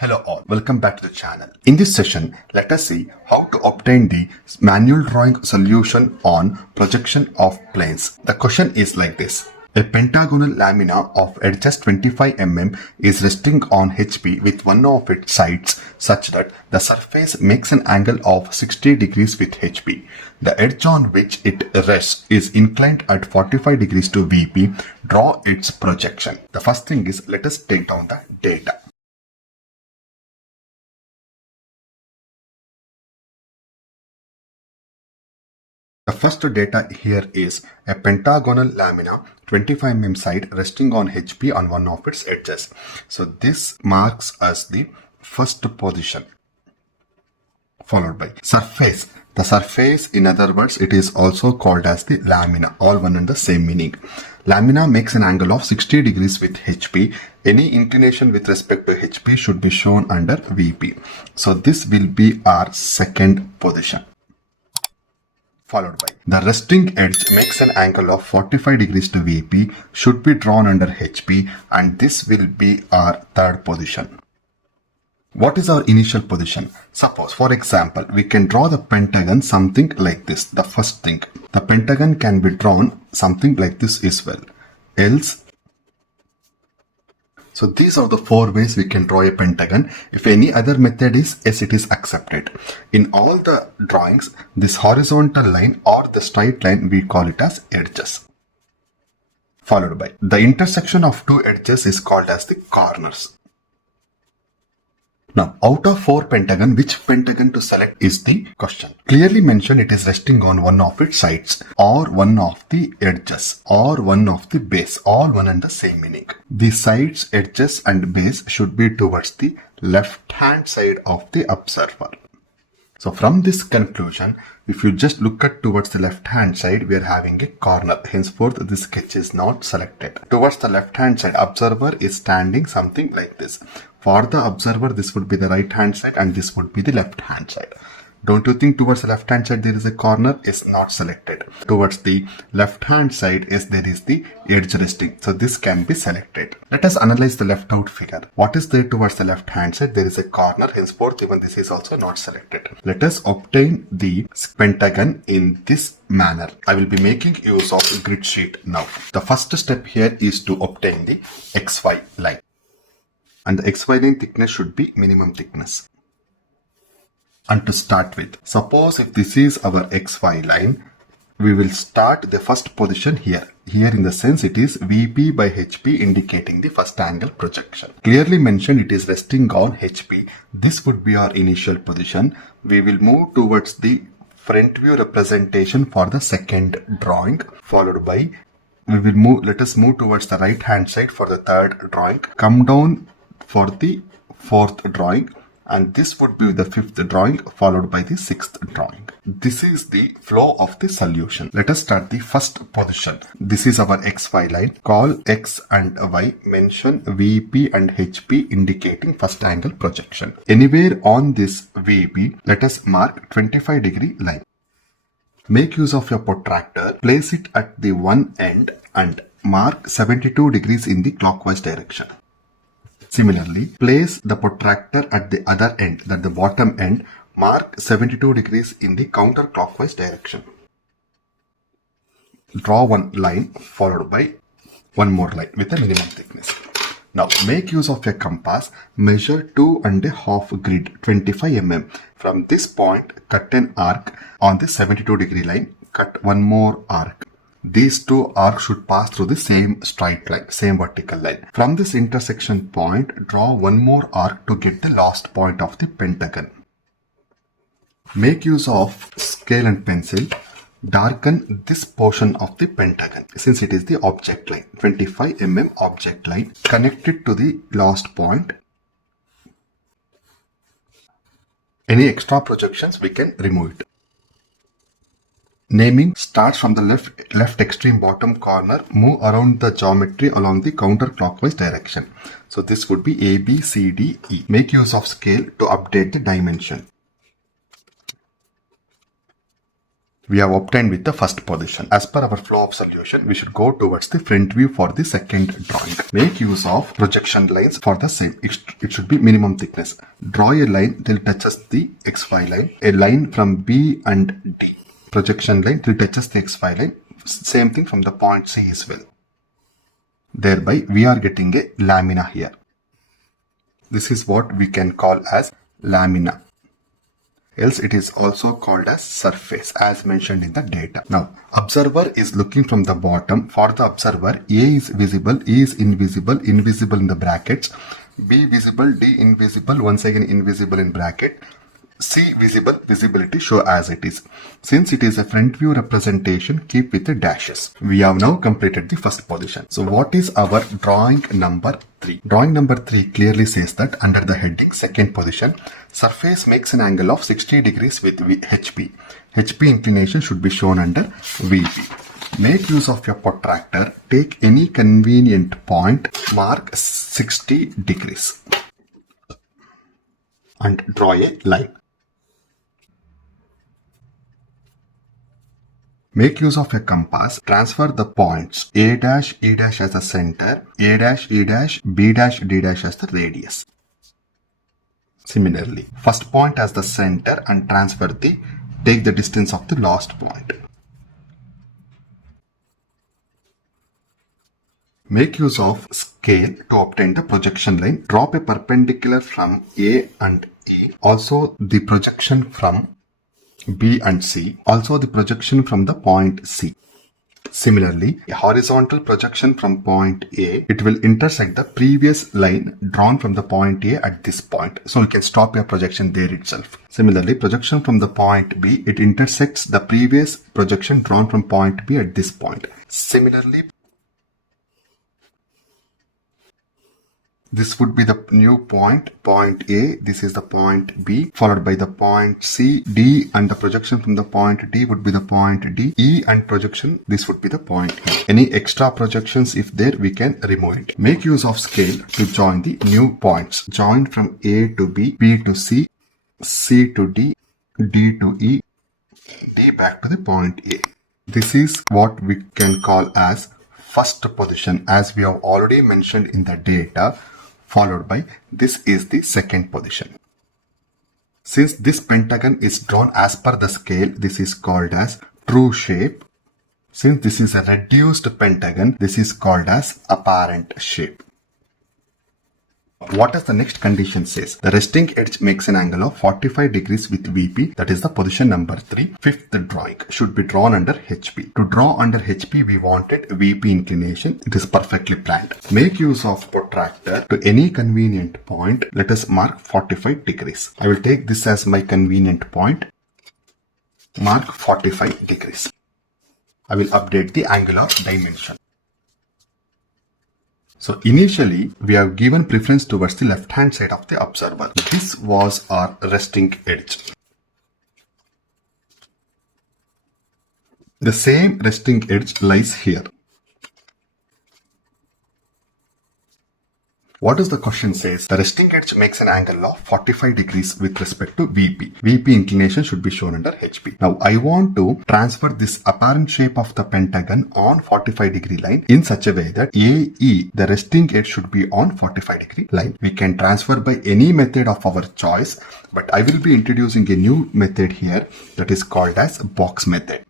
Hello all, welcome back to the channel. In this session, let us see how to obtain the manual drawing solution on projection of planes. The question is like this. A pentagonal lamina of edges 25 mm is resting on HP with one of its sides such that the surface makes an angle of 60 degrees with HP. The edge on which it rests is inclined at 45 degrees to VP. Draw its projection. The first thing is, let us take down the data. The first data here is a pentagonal lamina 25 mm side resting on HP on one of its edges. So this marks as the first position, followed by surface. The surface, in other words, it is also called as the lamina, all one and the same meaning. Lamina makes an angle of 60 degrees with HP. Any inclination with respect to HP should be shown under VP. So this will be our second position. Followed by the resting edge makes an angle of 45 degrees to VP, should be drawn under HP, and this will be our third position. What is our initial position? Suppose, for example, we can draw the pentagon something like this. The first thing, the pentagon can be drawn something like this as well. Else, so these are the four ways we can draw a pentagon. If any other method is, yes, it is accepted. In all the drawings, this horizontal line or the straight line, we call it as edges. Followed by the intersection of two edges is called as the corners. Now, out of four pentagon, which pentagon to select is the question. Clearly mentioned it is resting on one of its sides or one of the edges or one of the base, all one and the same meaning. The sides, edges and base should be towards the left hand side of the observer. So from this conclusion, if you just look at towards the left hand side, we are having a corner. Henceforth, this sketch is not selected. Towards the left hand side, observer is standing something like this. For the observer, this would be the right hand side and this would be the left hand side. Don't you think towards the left hand side there is a corner? Is not selected. Towards the left hand side, yes, there is the edge resting. So this can be selected. Let us analyze the left out figure. What is there towards the left hand side? There is a corner. Henceforth, even this is also not selected. Let us obtain the pentagon in this manner. I will be making use of grid sheet now. The first step here is to obtain the XY line. And the XY line thickness should be minimum thickness. And to start with, suppose if this is our XY line, we will start the first position here. Here in the sense it is VP by HP indicating the first angle projection. Clearly mentioned it is resting on HP. This would be our initial position. We will move towards the front view representation for the second drawing, followed by we will move, let us move towards the right hand side for the third drawing, come down for the fourth drawing, and this would be the fifth drawing followed by the sixth drawing. This is the flow of the solution. Let us start the first position. This is our XY line. Call X and Y, mention VP and HP indicating first angle projection. Anywhere on this VP, let us mark 25 degree line. Make use of your protractor, place it at the one end and mark 72 degrees in the clockwise direction. Similarly, place the protractor at the other end, that the bottom end, mark 72 degrees in the counterclockwise direction. Draw one line followed by one more line with a minimum thickness. Now make use of your compass, measure 2.5 grid 25 mm. From this point, cut an arc on the 72 degree line, cut one more arc. These two arcs should pass through the same straight line, same vertical line. From this intersection point, draw one more arc to get the last point of the pentagon. Make use of scale and pencil. Darken this portion of the pentagon since it is the object line, 25 mm object line. Connect it to the last point. Any extra projections we can remove it. Naming starts from the left extreme bottom corner, move around the geometry along the counterclockwise direction. So this would be A, B, C, D, E. Make use of scale to update the dimension. we have obtained with the first position. As per our flow of solution, we should go towards the front view for the second drawing. Make use of projection lines for the same. It should be minimum thickness. Draw a line till touches the XY line. A line from B and D. Projection line till touches the XY line. Same thing from the point C as well. Thereby, we are getting a lamina here. This is what we can call as lamina. Else it is also called as surface as mentioned in the data. Now, observer is looking from the bottom. For the observer, A is visible, E is invisible, invisible in the brackets, B visible, D invisible, once again invisible in bracket, C visible, visibility show as it is. Since it is a front view representation, keep with the dashes. We have now completed the first position. So what is our drawing number 3? Drawing number 3 clearly says that under the heading second position, surface makes an angle of 60 degrees with HP. HP inclination should be shown under VP. Make use of your protractor. Take any convenient point, mark 60 degrees and draw a line. Make use of a compass. Transfer the points A dash, E dash as the center, A dash, E dash, B dash, D dash as the radius. Similarly, first point as the center and take the distance of the last point. Make use of scale to obtain the projection line. Drop a perpendicular from A and E. Also the projection from B and C, also the projection from the point C. Similarly, a horizontal projection from point A, it will intersect the previous line drawn from the point A at this point. So you can stop your projection there itself. Similarly, projection from the point B, it intersects the previous projection drawn from point B at this point. Similarly, this would be the new point A, this is the point B, followed by the point C, D, and the projection from the point D would be the point D, E and projection, this would be the point E. Any extra projections if there, we can remove it. Make use of scale to join the new points. Join from A to B, B to C, C to D, D to E, D back to the point A. This is what we can call as first position, as we have already mentioned in the data. Followed by this is the second position. Since this pentagon is drawn as per the scale, this is called as true shape. Since this is a reduced pentagon, this is called as apparent shape. What does the next condition says? The resting edge makes an angle of 45 degrees with VP. That is the position number 3. Fifth drawing should be drawn under HP. To draw under HP, we wanted VP inclination. It is perfectly planned. Make use of protractor to any convenient point. Let us mark 45 degrees. I will take this as my convenient point. Mark 45 degrees. I will update the angular dimension. So initially, we have given preference towards the left hand side of the observer. This was our resting edge. The same resting edge lies here. What does the question says? The resting edge makes an angle of 45 degrees with respect to VP. VP inclination should be shown under HP. Now I want to transfer this apparent shape of the pentagon on 45 degree line in such a way that AE, the resting edge, should be on 45 degree line. We can transfer by any method of our choice, but I will be introducing a new method here that is called as box method.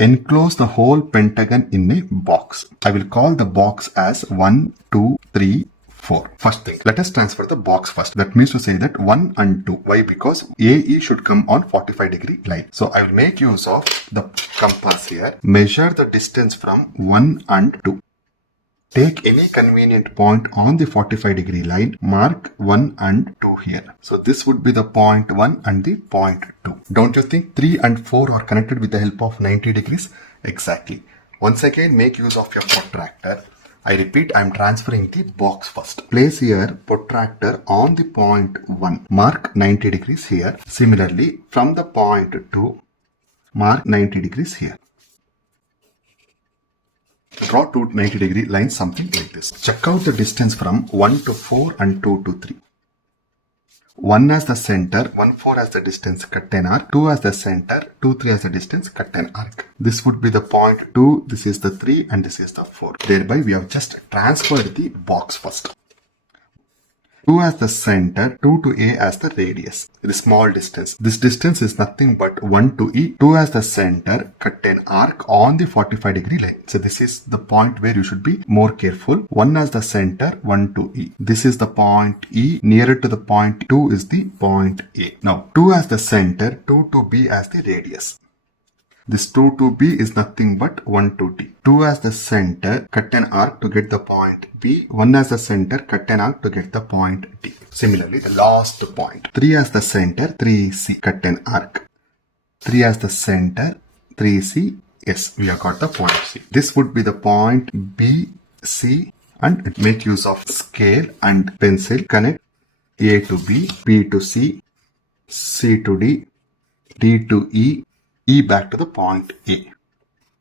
Enclose the whole pentagon in a box. I will call the box as 1, 2, 3, 4. First thing, let us transfer the box first. That means to say that 1 and 2. Why? Because AE should come on 45 degree line. So I will make use of the compass here. Measure the distance from 1 and 2. Take any convenient point on the 45 degree line, mark 1 and 2 here. So this would be the point 1 and the point 2. Don't you think 3 and 4 are connected with the help of 90 degrees? Exactly. Once again, make use of your protractor. I repeat, I am transferring the box first. Place here protractor on the point 1. Mark 90 degrees here. Similarly, from the point 2, mark 90 degrees here. Draw two 90 degree lines, something like this. Check out the distance from 1 to 4 and 2 to 3. 1 as the center, 1, 4 as the distance, cut an arc. 2 as the center, 2, 3 as the distance, cut an arc. This would be the point 2, this is the 3 and this is the 4. Thereby we have just transferred the box first. 2 as the center, 2 to A as the radius, the small distance. This distance is nothing but 1 to E. 2 as the center, cut an arc on the 45-degree line. So this is the point where you should be more careful. 1 as the center, 1 to E. This is the point E. Nearer to the point 2 is the point A. Now 2 as the center, 2 to B as the radius. This 2 to B is nothing but 1 to D. 2 as the center, cut an arc to get the point B. 1 as the center, cut an arc to get the point D. Similarly, the last point. 3 as the center, 3C, cut an arc. 3 as the center, 3C. Yes, we have got the point C. This would be the point B, C, and make use of scale and pencil. Connect A to B, B to C, C to D, D to E, E back to the point A.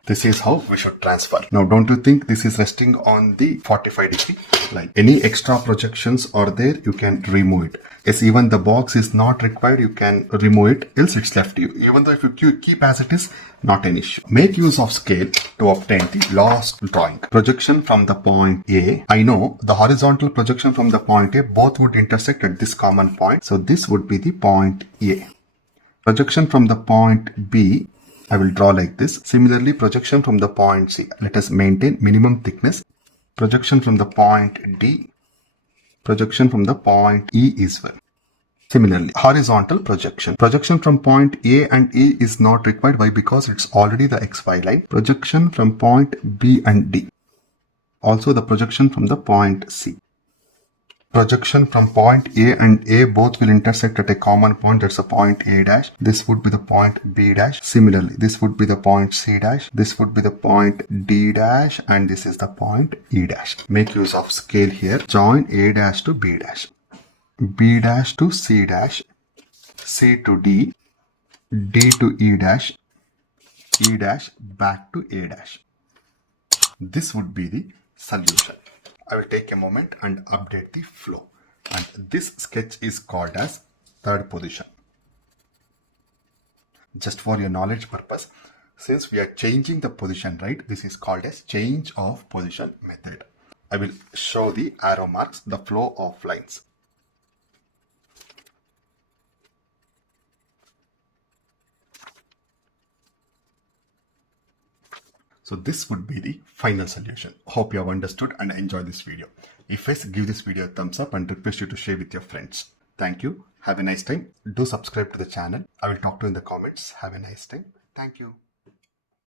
This is how we should transfer. Now, don't you think this is resting on the 45-degree line? Any extra projections are there, you can remove it. Yes, even the box is not required, you can remove it, else it's left to you. Even though if you keep as it is, not an issue. Make use of scale to obtain the last drawing. Projection from the point A. I know the horizontal projection from the point A, both would intersect at this common point. So this would be the point A. Projection from the point B, I will draw like this. Similarly, projection from the point C. Let us maintain minimum thickness. Projection from the point D. Projection from the point E as well. Similarly, horizontal projection. Projection from point A and E is not required. Why? Because it's already the XY line. Projection from point B and D. Also the projection from the point C. Projection from point A and A both will intersect at a common point, that's a point A dash. This would be the point B dash. Similarly, this would be the point C dash. This would be the point D dash, and this is the point E dash. Make use of scale here. Join A dash to B dash, B dash to C dash, C to D, D to E dash, E dash back to A dash. This would be the solution. I will take a moment and update the flow. And this sketch is called as third position. Just for your knowledge purpose, since we are changing the position, right, this is called as change of position method. I will show the arrow marks, the flow of lines. So this would be the final solution. Hope you have understood and enjoyed this video. If yes, give this video a thumbs up and request you to share with your friends. Thank you. Have a nice time. Do subscribe to the channel. I will talk to you in the comments. Have a nice time. Thank you.